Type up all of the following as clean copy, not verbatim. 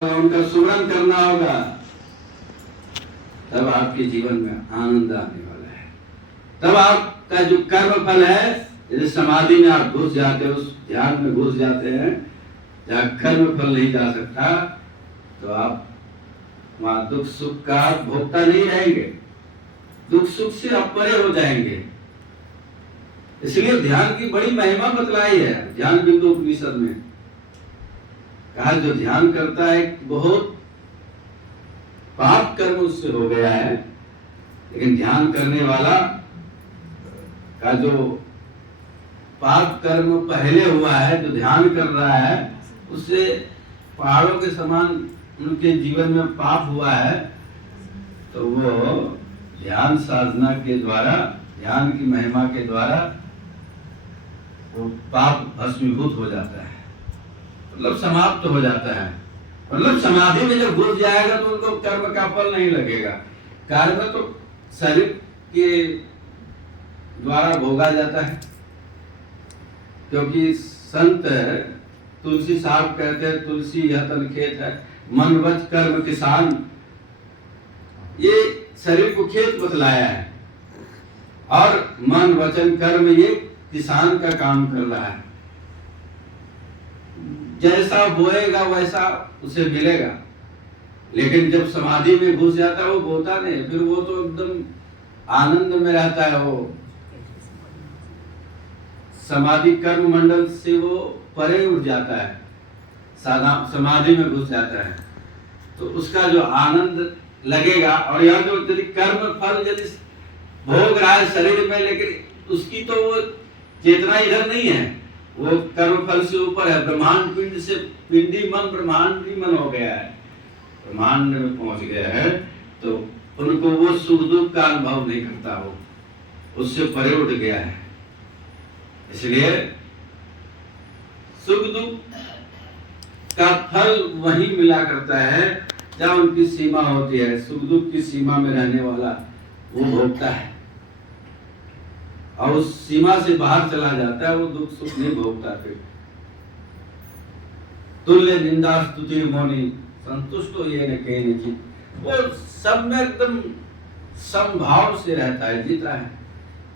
उनका सुमरन करना होगा, तब आपके जीवन में आनंद आने वाला है। तब आपका जो कर्म फल है, यदि समाधि में आप घुस जाते हो, उस ध्यान में घुस जाते हैं जहाँ कर्म फल नहीं जा सकता, तो आप वहां दुख सुख का भोक्ता नहीं रहेंगे, दुख सुख से आप परे हो जाएंगे। इसलिए ध्यान की बड़ी महिमा बतलाई है ध्यान बिंदु उपनिषद में। कहा जो ध्यान करता है बहुत पाप कर्म उससे हो गया है, लेकिन ध्यान करने वाला का जो पाप कर्म पहले हुआ है, जो ध्यान कर रहा है, उससे पहाड़ों के समान उनके जीवन में पाप हुआ है, तो वो ध्यान साधना के द्वारा, ध्यान की महिमा के द्वारा वो पाप भस्मीभूत हो जाता है, मतलब समाप्त हो जाता है। मतलब समाधि में जब घुस जाएगा तो उनको कर्म का फल नहीं लगेगा। कर्म तो शरीर के द्वारा भोगा जाता है, क्योंकि संत तुलसी साहब कहते हैं तुलसी यह तन खेत है, मन वच कर्म किसान। ये शरीर को खेत बतलाया है और मन वचन कर्म ये किसान का काम कर रहा है। जैसा बोएगा वैसा उसे मिलेगा, लेकिन जब समाधि में घुस जाता है वो बोता नहीं, फिर वो तो एकदम आनंद में रहता है। वो समाधि कर्म मंडल से वो परे उठ जाता है, समाधि में घुस जाता है, तो उसका जो आनंद लगेगा। और यहाँ जो यदि कर्म फल यदि भोग रहा है शरीर में, लेकिन उसकी तो वो चेतना इधर नहीं है, वो कर्म फल से ऊपर है। ब्रह्मांड पिंड से पिंडी मन ब्रह्मांडी मन हो गया है, ब्रह्मांड में पहुंच गया है, तो उनको वो सुख दुख का अनुभव नहीं करता, वो उससे परे उठ गया है। इसलिए सुख दुख का फल वही मिला करता है जहाँ उनकी सीमा होती है। सुख दुख की सीमा में रहने वाला वो भोगता है, और उस सीमा से बाहर चला जाता है, वो दुख सुख नहीं भोगता। फिर तुल्य निंदा स्तुति मौनी संतुष्ट हो ये न कहने की, वो सब में एकदम समभाव से रहता है, जीता है,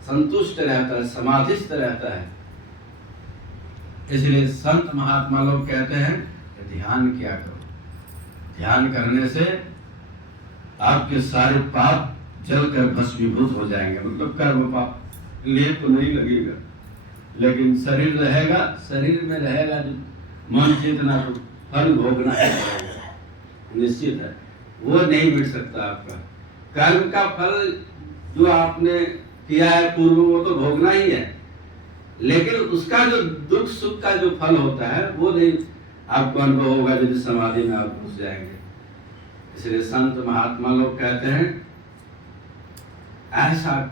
संतुष्ट रहता है, समाधिस्थ रहता है। इसलिए संत महात्मा लोग कहते हैं ध्यान किया करो, ध्यान करने से आपके सारे पाप जलकर भस्मीभूत हो जाएंगे। मतलब कर्म पाप लिए तो नहीं लगेगा, लेकिन शरीर रहेगा, शरीर में रहेगा जो मन चेतना, तो फल भोगना है, निश्चित है, वो नहीं मिट सकता आपका। कर्म का फल जो आपने किया है पूर्व, वो तो भोगना ही है, लेकिन उसका जो दुख सुख का जो फल होता है वो नहीं आपको अनुभव होगा यदि समाधि में आप घुस जाएंगे। इसलिए संत महात्मा लोग कहते हैं ऐसा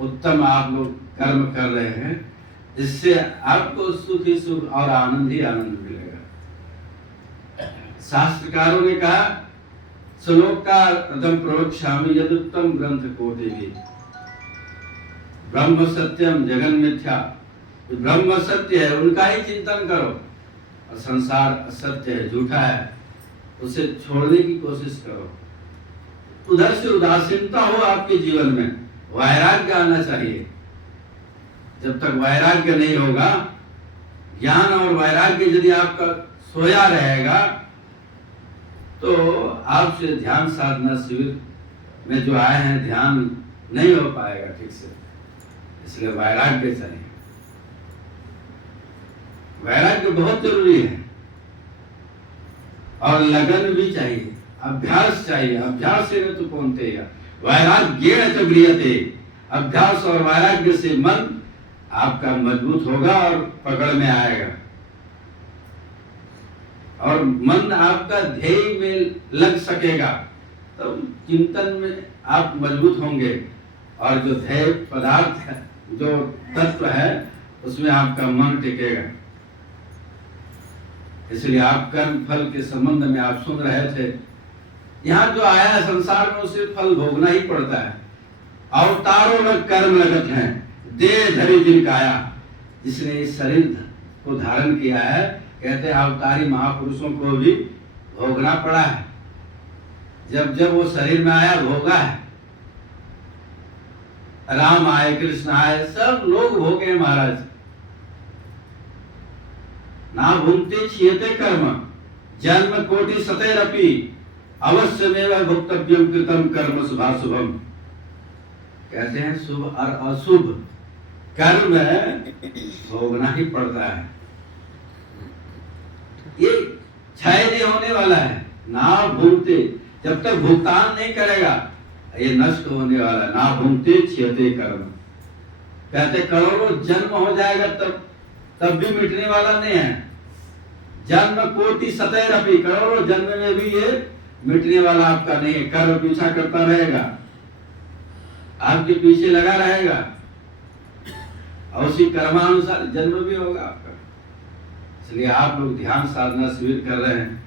उत्तम आप लोग कर्म कर रहे हैं, इससे आपको सुख ही सुख और आनंद ही आनंद मिलेगा। शास्त्रकारों ने कहा श्लोक का अदम प्रवक्ष्यामि यदुत्तम ग्रंथ कोटि भी ब्रह्म सत्यम जगन मिथ्या। ब्रह्म सत्य है, उनका ही चिंतन करो, और संसार असत्य है, झूठा है, उसे छोड़ने की कोशिश करो। उधर से उदासीनता हो आपके जीवन में, वैराग्य आना चाहिए। जब तक वैराग्य नहीं होगा, ज्ञान और वैराग्य यदि आपका सोया रहेगा, तो आपसे ध्यान साधना शिविर में जो आए हैं ध्यान नहीं हो पाएगा ठीक से। इसलिए वैराग्य चाहिए, वैराग्य बहुत जरूरी है, और लगन भी चाहिए, अभ्यास चाहिए। अभ्यास से तो पहुंचते हैं वैराग्य च गृह्यते। अभ्यास और वैराग्य से मन आपका मजबूत होगा और पकड़ में आएगा, और मन आपका ध्येय में लग सकेगा, तो चिंतन में आप मजबूत होंगे, और जो ध्येय पदार्थ है, जो तत्व है, उसमें आपका मन टिकेगा। इसलिए आप कर्म फल के संबंध में आप सुन रहे थे, यहाँ जो आया है संसार में उसे फल भोगना ही पड़ता है। अवतारों में कर्म लगत है, देह धरी जिन काया। जिसने इस शरीर को धारण किया है, कहते हैं अवतारी महापुरुषों को भी भोगना पड़ा है। जब जब वो शरीर में आया भोगा है। राम आए, कृष्ण आए, सब लोग भोगे हैं महाराज। ना भुंक्ते क्षीयते कर्म जन्म कोटि सतैरपि अवश्यमेव भुक्तव्यम कृतम कर्म शुभाशुभम। कहते हैं शुभ और अशुभ कर्म भोगना ही पड़ता है। ये क्षय नहीं होने वाला है। ना भुंक्ते, जब तक भुगतान नहीं करेगा ये नष्ट होने वाला है। ना भुंक्ते क्षीयते कर्म, कहते करोड़ों जन्म हो जाएगा तब भी मिटने वाला नहीं है। जन्म कोटि सतैरपि, करोड़ों जन्म में भी ये मिटने वाला आपका नहीं है। कर्म पीछा करता रहेगा, आपके पीछे लगा रहेगा और उसी कर्मानुसार जन्म भी होगा आपका। इसलिए आप लोग ध्यान साधना शिविर कर रहे हैं,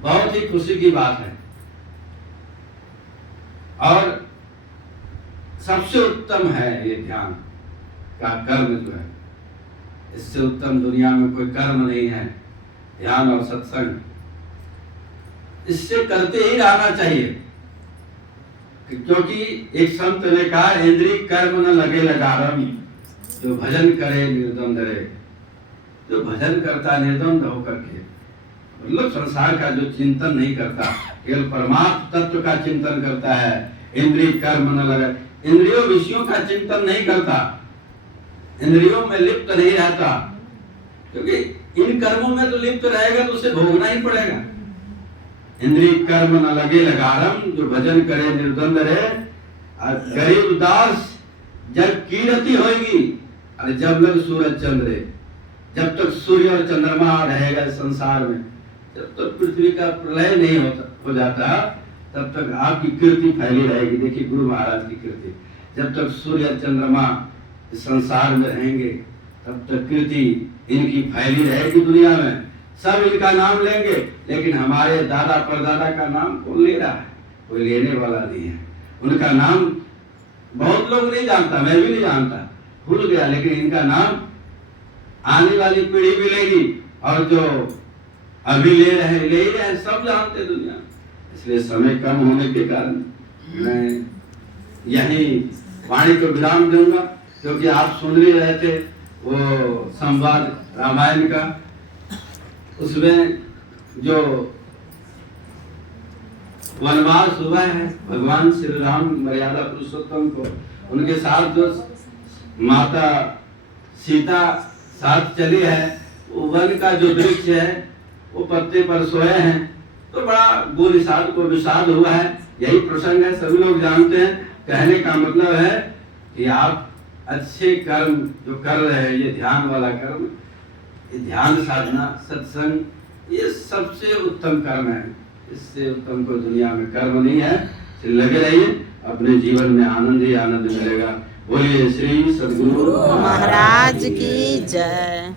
बहुत ही खुशी की बात है। और सबसे उत्तम है ये ध्यान का कर्म जो है, इससे उत्तम दुनिया में कोई कर्म नहीं है। ध्यान और सत्संग इससे करते ही रहना चाहिए, क्योंकि एक संत ने कहा इंद्रिय कर्म न लगे लगारम, जो भजन करे निर्द्वंद रहे। जो भजन करता निर्द्वंद होकर के, मतलब संसार का जो चिंतन नहीं करता, केवल परमात्म तत्व का चिंतन करता है, इंद्रिय कर्म न लगे, इंद्रियों विषयों का चिंतन नहीं करता, इंद्रियों में लिप्त नहीं रहता, क्योंकि इन कर्मों में तो लिप्त रहेगा तो उसे भोगना ही पड़ेगा। इंद्रिय कर्म न लगे लगारम, जो भजन करे निर्द्वंद रहे। गरीब दास जब कीरति होगी, अरे जब लग सूरज चंद्र, जब तक सूर्य और चंद्रमा रहेगा संसार में, जब तक पृथ्वी का प्रलय नहीं हो जाता तब तक आपकी कीर्ति फैली रहेगी। देखिए गुरु महाराज की कीर्ति, जब तक सूर्य और चंद्रमा संसार में रहेंगे तब तक कीर्ति इनकी फैली रहेगी दुनिया में। सब इनका नाम लेंगे, लेकिन हमारे दादा परदादा का नाम कौन ले रहा है? कोई लेने वाला नहीं है। उनका नाम बहुत लोग नहीं जानता, मैं भी नहीं जानता, भूल गया, लेकिन इनका नाम आने वाली पीढ़ी भी लेगी, और जो अभी ले ही रहे, सब जानते दुनिया। इसलिए समय कम होने के कारण मैं यही वाणी को विराम दूंगा, क्योंकि आप सुन ही रहे थे वो संवाद रामायण का। उसमें जो वनवास हुआ है भगवान श्री राम मर्यादा पुरुषोत्तम को, उनके साथ जो माता सीता साथ चली है, वो वन का जो वृक्ष है वो पत्ते पर सोए हैं, तो बड़ा गो निषाद को विषाद हुआ है। यही प्रसंग है, सभी लोग जानते हैं। कहने का मतलब है कि आप अच्छे कर्म जो कर रहे हैं, ये ध्यान वाला कर्म, ये ध्यान साधना सत्संग, ये सबसे उत्तम कर्म है। इससे उत्तम कोई दुनिया में कर्म नहीं है। लगे रहिए, अपने जीवन में आनंद ही आनंद मिलेगा। बोलिए श्री सद्गुरु महाराज की जय।